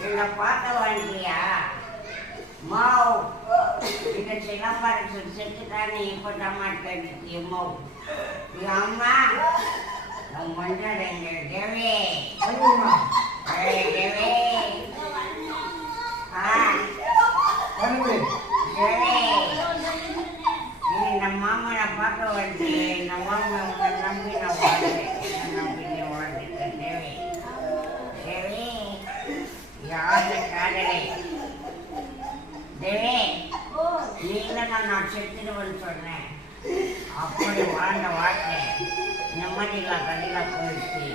என்ன பார்க்க வேண்டியா மாவு இந்த சிலம்பரசு செத்துட்டானே இப்போ டமாட்டடிக்கு மாவு அம்மா மஞ்சள் எங்கள் தேவே தேவே நம்ம மாமனை பார்க்க வேண்டிய நம்ம மாமனை நம்பி நான் வாழ்ந்தேன் நம்பி நீ வாழ்ந்துட்டேன் தேவே தேவே யாரு காதலை தேவே நீங்கள நான் செத்துடுவேன்னு சொன்னேன் அப்படி வாழ்ந்த வாழ்க்கை நிம்மதியில் கதையில் போயிடுச்சு